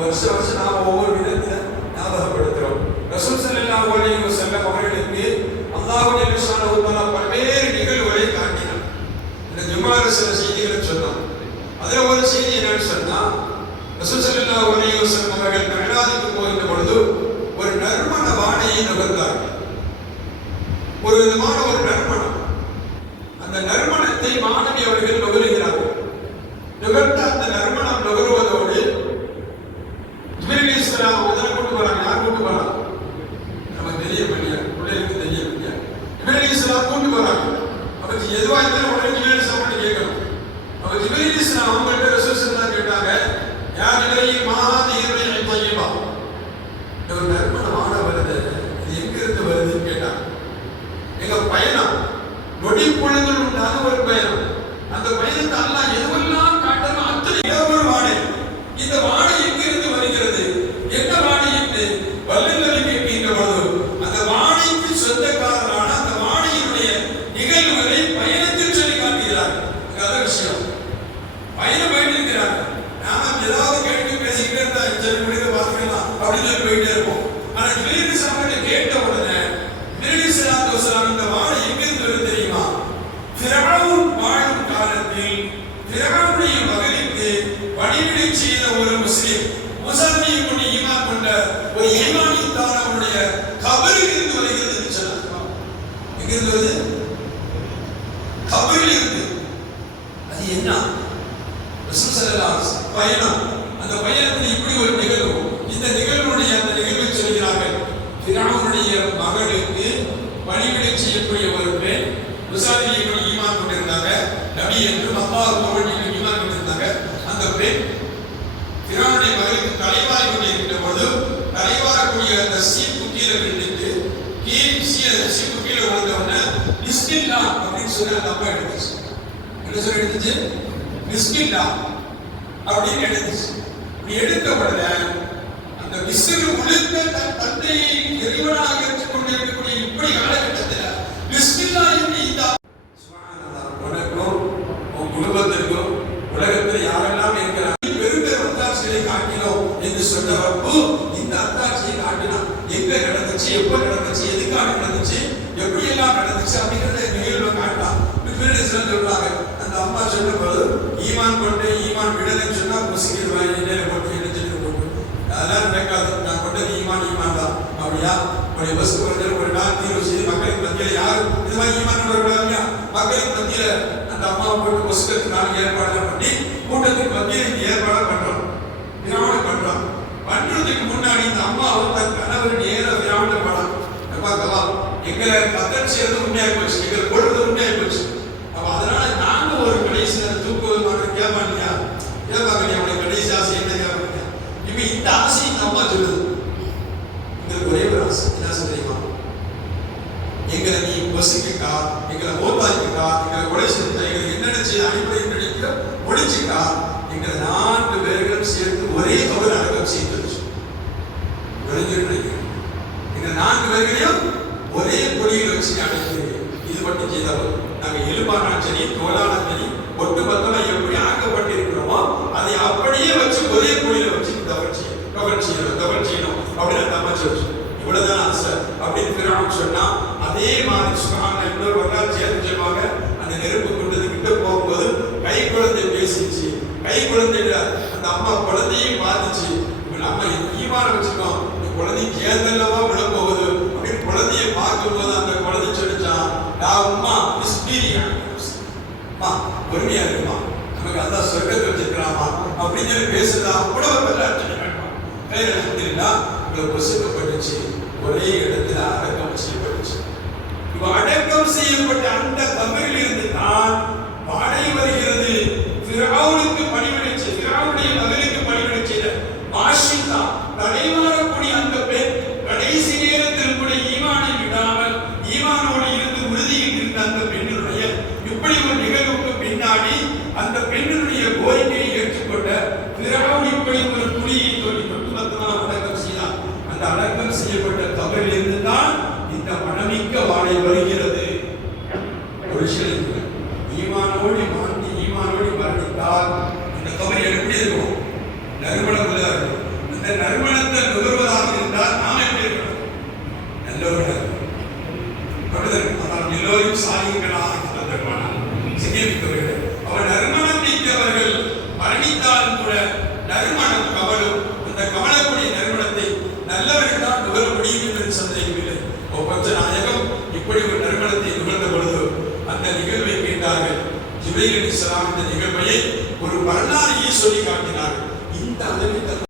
வருஷம் நாம் ஒவ்வொரு விதத்தை ஞாபகப்படுத்துகிறோம். ரசூல் ஸல்லல்லாஹு அலைஹி வஸல்லம் அவர்களுக்கு அல்லாஹ் ஜல்ல ஷானஹு பல்வேறு நிகழ்வுகளை காட்டினார். இந்த ஜும்ஆல சில செய்திகளை சொன்னார். அதில் ஒரு செய்தி என்னன்னு சொன்னா, ரசூல் ஸல்லல்லாஹு அலைஹி வஸல்லம் அவர்கள் மிஅராஜுக்கு போகின்ற பொழுது ஒரு நறுமண வாடையை நுகர்ந்தார்கள். ஒரு விதமான ஒரு நறுமணம். அந்த நறுமணத்தை மாணவி அவர்கள் நுகருகிறார்கள். நுகர்ந்த அந்த நறுமணம் நுகருவதோடு ஜிப்ரீல் அலைஹிஸ்ஸலாம் உதர கொண்டு வராங்க. யார் கொண்டு வராங்க? நமக்கு தெரியவில்லையா? பிள்ளைகளுக்கு தெரியவில்லையா? ஜிப்ரீல் அலைஹிஸ்ஸலாம் கொண்டு வராங்க. அப்ப எதுவா இருந்தாலும் உடனே ஜிப்ரீல் அலைஹிஸ்ஸலாம் கேட்கணும். அப்ப ஜிப்ரீல் அலைஹிஸ்ஸலாம் அவங்கள்ட்ட ரசூல் ஸல்லல்லாஹு கேட்டாங்க, யா ஜிப்ரீல் மாஹாதி ரிஹ் தய்யிபா, ஒரு நறுமண வாடை வருது, இது எங்க இருந்து வருதுன்னு கேட்டாங்க. எங்க பயணம் நொடி பொழுதுகள் உண்டான ஒரு பயணம். அந்த பயணத்தை அல்லாஹ் எதுவெல்லாம் காட்டணும் அத்தனை ஒரு வாடை. இந்த வாடை எங்கிருந்து வருகிறது, என்ன வாடை என்று வல்லுநர்கள் கேட்கின்ற பொழுது அந்த வாடைக்கு சொந்தக்காரரான அந்த வாடையினுடைய நிகழ்வுகளை பயணத்தில் சொல்லி காட்டுகிறார்கள். அதான் விஷயம். பயணம் போயிட்டு நாம ஏதாவது கேட்டு பேசிக்கிட்டே இருந்தா சரி முடிக்க பார்த்துக்கலாம் அப்படின்னு சொல்லி போயிட்டே இருப்போம். ஆனா ஜிப்ரீல் ஸல்லல்லாஹு கேட்ட உடனே ஜிப்ரீல் ஸல்லல்லாஹு அலைஹி இந்த வாடை எங்கிருந்து வருது தெரியுமா? ஃபிரௌன் வாழும் காலத்தில் ஃபிரௌனுடைய மகனுக்கு பணிவிடை செய்த ஒரு முஸ்லிம் முஸல்லிம் கொண்டு ஈமான் கொண்ட ஒரு ஈமானியத்தான அவருடைய கபரில் இருந்து வருகிறது என்று சொன்னார். எங்கிருந்து வருது? கபரில் இருந்து. அது என்ன? ரசூல் ஸல்லல்லாஹு அலைஹி பயணம். அந்த பயணத்தில் இப்படி ஒரு நிகழ்வு. இந்த நிகழ்வுடைய அந்த நிகழ்வை சொல்கிறார்கள். ஃபிரௌனுடைய மகனுக்கு பணிவிடை செய்யக்கூடிய ஒரு பெண் முஸல்லிம் கொண்டு ஈமான் கொண்டிருந்தாங்க. நபி என்று அல்லாஹ் ஒருவனில் ஈமான் கொண்டிருந்தாங்க. அந்த பெண் ஃபிரௌனுடைய மகனுக்கு தலைவாரி கொண்டிருக்கின்ற பொழுது தலைவாரக்கூடிய அந்த சீப்பு கீழே விழுந்துட்டு சீப்பு கீழே விழுந்தவுடனே பிஸ்மில்லா அப்படின்னு சொல்லி அந்த அம்மா எடுத்துச்சு. என்ன சொல்லி எடுத்துச்சு? பிஸ்மில்லா அப்படின்னு எடுத்துச்சு. எடுத்த உடனே அந்த விசிறு உளுத்த தன் தந்தையை இறைவனாக ஏற்றுக்கொண்டிருக்கக்கூடிய இப்படி காலகட்டத்தில் பிஸ்மில்லா என்று இந்த உனக்கும் உன் குடும்பத்திற்கும் உலகத்தில் யாரெல்லாம் இருக்கிறார்கள் பெரும்பெரும் அத்தாட்சிகளை காட்டினோம் என்று சொன்ன ரப்பு இந்த அத்தாட்சியை காட்டினான். எங்க நடந்துச்சு, எப்ப நடந்துச்சு, எதுக்காக நடந்துச்சு, எப்படி எல்லாம் நடந்துச்சு அப்படிங்கிறத நிகழ்வை காட்டான். சொல்றாங்க. அந்த அம்மா சொல்லும்போது ஈமான் கொண்டு ஈமான் விடலன்னு சொன்னா முஸ்லிம் போட்டு எடுத்துட்டு போட்டு அதெல்லாம் நடக்காது. நான் கொண்டது ஈமான் ஈமான் தான். அப்படியா ஒரு பஸ் ஒரு நாள் தீர்வு செய்து மக்களுக்கு மத்தியில் யாரும் இது மாதிரி ஈமான் வரக்கூடாதுங்க. மக்களுக்கு மத்தியில அந்த அம்மாவை போட்டு புஸ்தகத்துக்கான ஏற்பாடுகள் பண்ணி கூட்டத்துக்கு மத்தியில் ஏற்பாடு பண்றோம். விராமணம் பண்றோம். பண்றதுக்கு முன்னாடி இந்த அம்மாவை தன் கணவர் நேர விராமணம் பண்ணலாம். பார்க்கலாம் எங்களை கத்தல் செய்யறது உண்மையாக போச்சு, எங்களை கொடுறது உண்மையாக போச்சு. அப்ப அதனால நாங்க ஒரு கடைசி தூக்குவது மாற்றம் கேட்பாங்க அவனுடைய கடைசி ஆசை என்ன கேட்பாங்க. இப்ப இந்த ஆசை இந்த அம்மா சொல்லுது. எங்களுக்கு ஒரே ஒரு ஆசை, என்ன ஆசை தெரியுமா? எங்களை நீ வசிக்கா, எங்களை ஓத்தாக்கிட்டா, எங்களை கொலை செஞ்சா, எங்களுக்கு என்ன செய்ய அடிப்படை கிடைக்க முடிச்சுட்டா, எங்களை 4 பேர்களும் சேர்த்து ஒரே கபர் அடக்கம் செய்து எங்க 4 பேர்களையும் ஒரே பொடியில் வச்சு அடக்கி இது மட்டும் செய்தவர். நாங்க எலும்பானா சரி தோலானா சரி ஒட்டு மொத்தமா எப்படி ஆக்கப்பட்டிருக்கிறோமோ அதை அப்படியே வச்சு ஒரே பொடியில வச்சு கவர் செய்யணும் அப்படின்னு நம்ம சொல்லு. இவ்வளவுதான் ஆசை அப்படின்னு பிராமன் சொன்னா அதே மாதிரி சுகான இன்னொரு வரலாறு சேர்ந்து சொல்லுவாங்க. அந்த நெருப்பு கொண்டது கிட்ட போகும்போது கை குழந்தை பேசிச்சு. கை குழந்தை அந்த அம்மா குழந்தையும் பார்த்துச்சு. நம்ம ஈமான வச்சுக்கோம், இந்த குழந்தை கேதல்லவா விட போகுது அப்படின்னு குழந்தைய பார்க்கும்போது அந்த குழந்தை சொல்லிச்சான், அம்மா பொறுமையா இருக்குமா, நமக்கு அதான் சொர்க்கத்தை வச்சிருக்கலாமா அப்படின்னு சொல்லி பேசுறதா கூட ஒரு வரலாற்று கையில நடத்திருந்தா உங்களை பொசுக்கப்பட்டுச்சு. ஒரே இடத்துல அடக்கம் செய்யப்பட்டுச்சு. இப்ப அடக்கம் செய்யப்பட்ட அந்த தமிழில் இருந்து தான் வாடகை வருகிறது. ஃபிரௌனுக்கு பணிவிடை செய்த ஃபிரௌனுடைய மகனுக்கு பணிவிடை செய்த மாஷிதா தலைவாரக்கூடிய அந்த பெண் கடைசி நேரத்தில் கூட ஈமானை விடாமல் ஈமானோடு இருந்து உறுதியில் இருந்த அந்த பெண்ணுடைய இப்படி ஒரு நிகழ்வுக்கு பின்னாடி அந்த பெண்ணுடைய கோரிக்கையை ஏற்றுக்கொண்ட ஃபிரௌன் இப்படி ஒரு துணியை தோண்டி ஒட்டுமொத்தமாக அடக்கம் செய்தார். அந்த அடக்கம் செய்யப்பட்ட தமிழில் இருந்து தான் இந்த மனமிக்க வாழை வருகிறது. ஒரு ஈமானோடு மரணித்தால் இந்த கபர் எப்படி இருக்கும்? அந்த நறுமணத்தை நுகர்வதாக இருந்தால் நாம் எப்படி இருக்கணும்? நல்லவர்கள். ஆனால் எல்லோரும் சாலிகளாக தந்தருவானால் சிந்தித்தவர்கள் அவர் நறுமணம் நீத்தவர்கள் மரணித்தாலும் கூட நறுமணம் கமலும். அந்த கமலக்கூடிய நறுமணத்தை நல்லவர்கள் தான் நுகர முடியும் என்று சந்தேகமில்லை. ஒப்பற்ற நாயகம் இப்படி ஒரு நறுமணத்தை நுகர்ந்த பொழுது அந்த நிகழ்வை கேட்டார்கள். ஜிப்ரீல் அலைஹிஸ்ஸலாம் இந்த நிகழ்வையை ஒரு வரலாறையே சொல்லி காட்டினார்கள். இந்த அளவில்